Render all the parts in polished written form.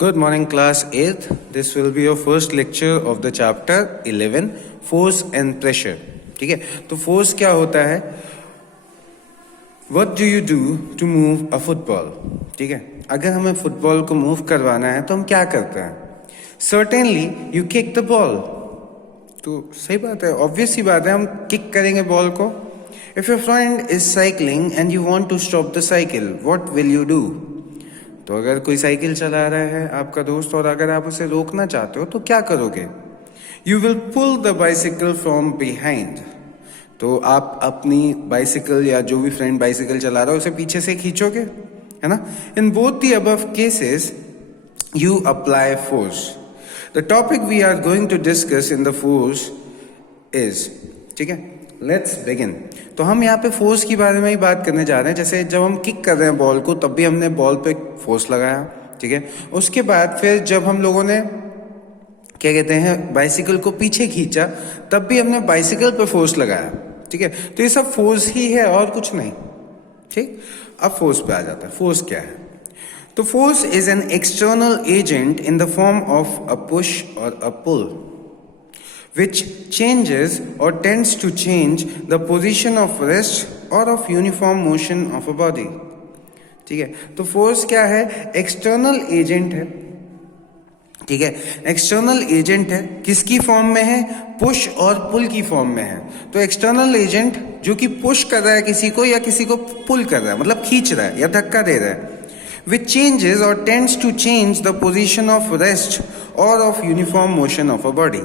Good morning, class 8th. This will be your first lecture of the chapter 11, force and pressure. ठीक है, तो force क्या होता है? What do you do to move a football? ठीक है, अगर हमें फुटबॉल को मूव करवाना है तो हम क्या करते हैं? Certainly, you kick the ball. तो सही बात है, ऑब्वियस सी बात है, हम किक करेंगे बॉल को. If your friend is cycling and you want to stop the cycle, what will you do? तो अगर कोई साइकिल चला रहा है आपका दोस्त और अगर आप उसे रोकना चाहते हो तो क्या करोगे? You will pull the bicycle from behind. तो आप अपनी बाइसिकल या जो भी फ्रेंड बाइसिकल चला रहा है उसे पीछे से खींचोगे, है ना? In both the above cases you apply force. The topic we are going to discuss in the force is, ठीक है, लेट्स बिगिन. तो हम यहाँ पे फोर्स के बारे में ही बात करने जा रहे हैं. जैसे जब हम किक कर रहे हैं बॉल को तब भी हमने बॉल पे फोर्स लगाया, ठीक है. उसके बाद फिर जब हम लोगों ने क्या कहते हैं बाइसिकल को पीछे खींचा तब भी हमने बाइसिकल पे फोर्स लगाया, ठीक है. तो ये सब फोर्स ही है और कुछ नहीं, ठीक. अब फोर्स पे आ जाता है. फोर्स क्या है? तो force is an external agent in the form of a push और अ पुल which changes or tends to change the position of rest or of uniform motion of a body. ठीक है, तो फोर्स क्या है? एक्सटर्नल एजेंट है, ठीक है. External agent है, किसकी फॉर्म में है? पुश और पुल की फॉर्म में है. तो एक्सटर्नल एजेंट जो कि पुश कर रहा है किसी को या किसी को पुल कर रहा है, मतलब खींच रहा है या धक्का दे रहा है. which changes or tends to change the position of rest or of uniform motion of a body.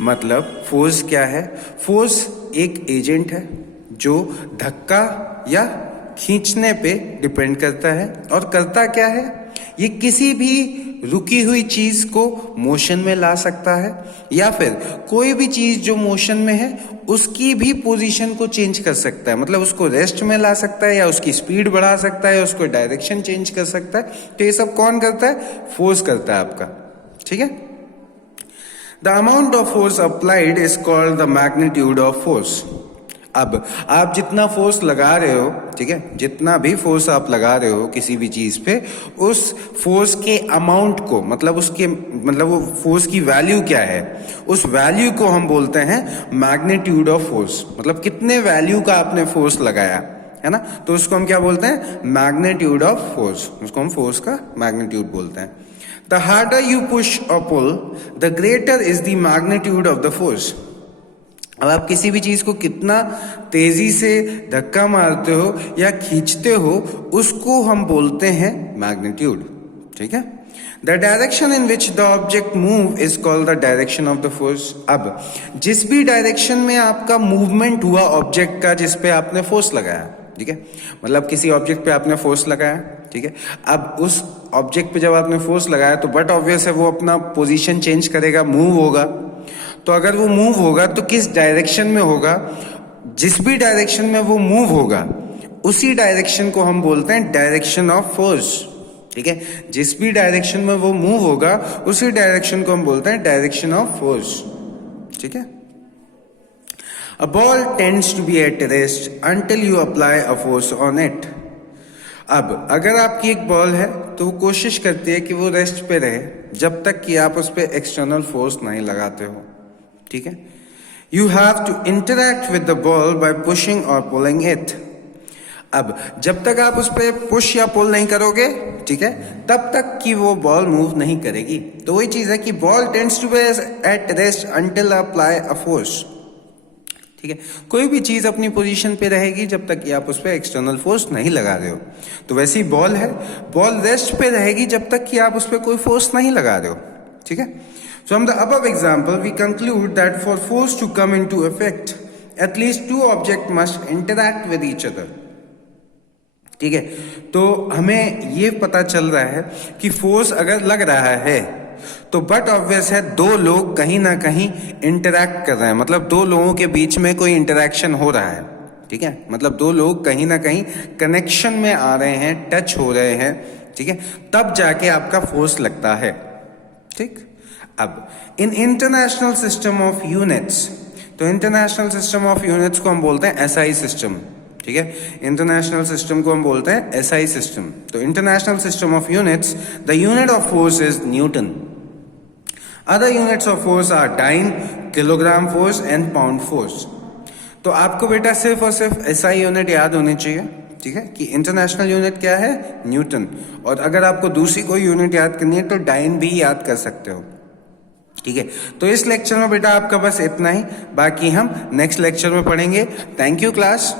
मतलब फोर्स क्या है? फोर्स एक एजेंट है जो धक्का या खींचने पे डिपेंड करता है. और करता क्या है? ये किसी भी रुकी हुई चीज को मोशन में ला सकता है या फिर कोई भी चीज जो मोशन में है उसकी भी पोजीशन को चेंज कर सकता है. मतलब उसको रेस्ट में ला सकता है या उसकी स्पीड बढ़ा सकता है या उसको डायरेक्शन चेंज कर सकता है. तो ये सब कौन करता है? फोर्स करता है आपका, ठीक है. The amount of force applied is called the magnitude of force. अब आप जितना फोर्स लगा रहे हो, ठीक है, जितना भी फोर्स आप लगा रहे हो किसी भी चीज पे, उस फोर्स के अमाउंट को मतलब वो फोर्स की वैल्यू क्या है, उस वैल्यू को हम बोलते हैं मैग्नीट्यूड ऑफ फोर्स. मतलब कितने वैल्यू का आपने फोर्स लगाया, है ना, तो उसको हम क्या बोलते हैं? Magnitude of force. उसको हम फोर्स का मैग्नीट्यूड बोलते हैं. The harder you push or pull, the greater is the magnitude of the force. अब आप किसी भी चीज को कितना तेजी से धक्का मारते हो या खींचते हो उसको हम बोलते हैं मैग्नीट्यूड, ठीक है. The direction in which the object move is called the direction of the force. अब जिस भी डायरेक्शन में आपका मूवमेंट हुआ ऑब्जेक्ट का जिस पे आपने फोर्स लगाया, ठीक है, मतलब किसी ऑब्जेक्ट पे आपने फोर्स लगाया, ठीक है. अब उस ऑब्जेक्ट पे जब आपने फोर्स लगाया तो बट ऑब्वियस है वो अपना पोजीशन चेंज करेगा, मूव होगा. तो अगर वो मूव होगा तो किस डायरेक्शन में होगा? जिस भी डायरेक्शन में वो मूव होगा उसी डायरेक्शन को हम बोलते हैं डायरेक्शन ऑफ फोर्स, ठीक है. जिस भी डायरेक्शन में वो मूव होगा उसी डायरेक्शन को हम बोलते हैं डायरेक्शन ऑफ फोर्स, ठीक है. A ball tends to be at rest until you apply a force on it. अब अगर आपकी एक बॉल है तो वो कोशिश करती है कि वो रेस्ट पे रहे जब तक कि आप उस पर एक्सटर्नल फोर्स नहीं लगाते हो, ठीक है. You have to interact with the ball by pushing और पुलिंग इट. अब जब तक आप उस पर पुश या पुल नहीं करोगे, ठीक है, तब तक कि वो बॉल मूव नहीं करेगी. तो वही चीज है कि ball tends to be at rest until apply a force, ठीक है. कोई भी चीज अपनी पोजीशन पे रहेगी जब तक कि आप उस पर एक्सटर्नल फोर्स नहीं लगा रहे हो. तो वैसी बॉल है, बॉल रेस्ट पे रहेगी जब तक कि आप उस पर कोई फोर्स नहीं लगा रहे हो, ठीक है. From the above example we conclude that for force to come into effect at least two object must interact with each other, ठीक है. तो हमें ये पता चल रहा है कि फोर्स अगर लग रहा है तो बट ऑब्वियस है दो लोग कहीं ना कहीं इंटरैक्ट कर रहे हैं. मतलब दो लोगों के बीच में कोई इंटरैक्शन हो रहा है, ठीक है. मतलब दो लोग कहीं ना कहीं कनेक्शन में आ रहे हैं, टच हो रहे हैं, ठीक है, तब जाके आपका फोर्स लगता है, ठीक. अब in international system of units, तो इंटरनेशनल सिस्टम ऑफ यूनिट्स को हम बोलते हैं एसआई सिस्टम, ठीक है। इंटरनेशनल सिस्टम को हम बोलते हैं एसआई सिस्टम। तो international system of units, the unit of force is newton. Other units of force are dyne, kilogram force and pound force. तो आपको बेटा सिर्फ और सिर्फ एसआई यूनिट याद होनी चाहिए, ठीक है, कि इंटरनेशनल यूनिट क्या है, न्यूटन। और अगर आपको दूसरी कोई यूनिट याद करनी है तो डाइन भी याद कर सकते हो, ठीक है। तो इस लेक्चर में बेटा आपका बस इतना ही, बाकी हम नेक्स्ट लेक्चर में पढ़ेंगे। Thank you class.